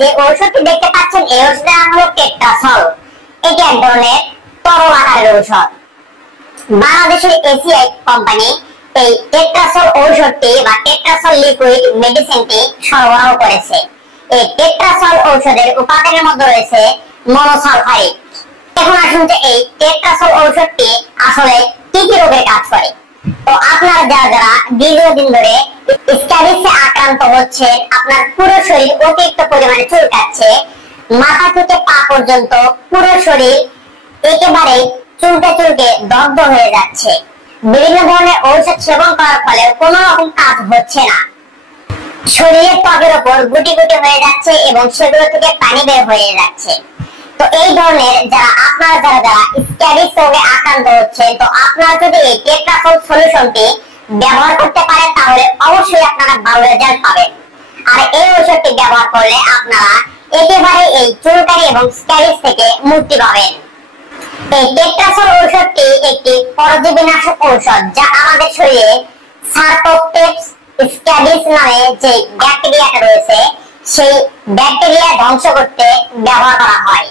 যে ঔষধটি দেখতে পাচ্ছেন এই ওষুধের নাম হলো টেট্রাসল। এটি এক ধরনের তরল আকারের ঔষধ। বাংলাদেশের এসিআই কোম্পানি এই টেট্রাসল ঔষধটি বা টেট্রাসল লিকুইড মেডিসিনটি সরবরাহ করেছে। এই টেট্রাসল ঔষধের উপাদানের মধ্যে রয়েছে মনোসালফাইড। এখন আসুন যে এই টেট্রাসল ঔষধটি আসলে কি কি রোগের কাজ করে। তো আপনারা যারা দীর্ঘদিন ধরে স্ক্যাবিসে আক্রান্ত হচ্ছেন, আপনার পুরো শরীর অতিরিক্ত পরিমাণে চুলকাচ্ছে, মাথা থেকে পা পর্যন্ত পুরো শরীর একেবারে চুলকে চুলকে দগ্ধ হয়ে যাচ্ছে, বিভিন্ন ধরনের ঔষধ সেবন করার ফলে কোনো রকম কাজ হচ্ছে না, শরীরের ত্বকের উপর গুটি গুটি হয়ে যাচ্ছে এবং সেগুলো থেকে পানি বের হয়ে যাচ্ছে। তো এই ধরনের যারা স্ক্যাবিস রোগে আক্রান্ত হচ্ছেন, তো আপনারা যদি এই টেট্রাসল সলিউশনটি ব্যবহার করতে পারেন তাহলে অবশ্যই আপনারা ভালো রেজাল্ট পাবেন। আর এই ঔষধটি ব্যবহার করলে আপনারা একেবারে এই চুলকানি এবং স্ক্যাবিস থেকে মুক্তি পাবেন। এই টেট্রাসল ঔষধটি একটি পরজীবীনাশক ঔষধ, যা আমাদের শরীরে সারকোপ্টেপস স্ক্যাবিস নামে যে ব্যাকটেরিয়াটা রয়েছে সেই ব্যাকটেরিয়া ধ্বংস করতে ব্যবহার করা হয়।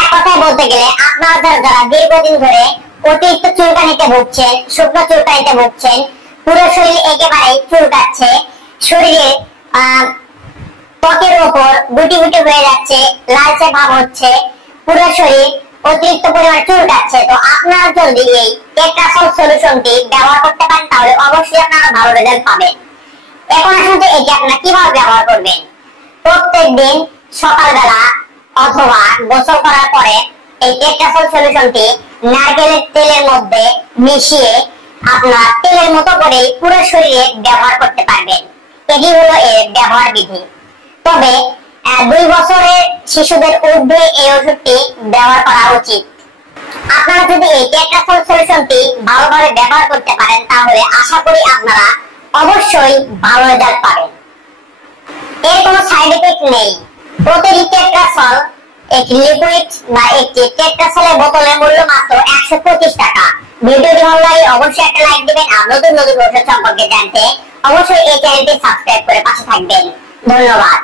এক কথায় বলতে গেলে আপনারা যারা দীর্ঘদিন ধরে অতিরিক্ত চুলকানিতে ভুগছেন, শুকনো চুলকানিতে ভুগছেন, পুরো শরীর একেবারে চুলকাচ্ছে, শরীরে ত্বকের উপর গুটি গুটি হয়ে যাচ্ছে, লালচে ভাব হচ্ছে, পুরো শরীর অতিরিক্ত পরিমাণে চুলকাচ্ছে, তো আপনারা যদি এই টেট্রাসল সলিউশনটি ব্যবহার করতে পারেন তাহলে অবশ্যই আপনারা ভালো রেজাল্ট পাবেন। এখন আসুন যে এটি আপনারা কিভাবে ব্যবহার করবেন। প্রত্যেকদিন সকালবেলা অথবা গোসল করার পরে এই টেট্রাসল সলিউশনটি নারকেলের তেলের মধ্যে মিশিয়ে আপনারা তেলের মতো করে পুরো শরীরে ব্যবহার করতে পারবেন। এটি হলো এর ব্যবহার বিধি। তবে 2 বছরের শিশুদের ঊর্ধ্বে এই ওষুধটি ব্যবহার করা উচিত। আপনারা যদি এই টেট্রাসল সলিউশনটি ভালোভাবে ব্যবহার করতে পারেন তাহলে আশা করি আপনারা অবশ্যই ভালো রেজাল্ট পাবেন। এর কোনো সাইড এফেক্ট নেই। প্রতিটি টেট্রাসল একটি লিকুইড বা একটি টেট্রাসলের বোতলের মূল্য মাত্র 125 টাকা। ভিডিওটি ভালো লাগে অবশ্যই একটা লাইক দিবেন। আর নতুন নতুন ওষুধ সম্পর্কে জানতে অবশ্যই এই চ্যানেলটি সাবস্ক্রাইব করে পাশে থাকবেন। ধন্যবাদ।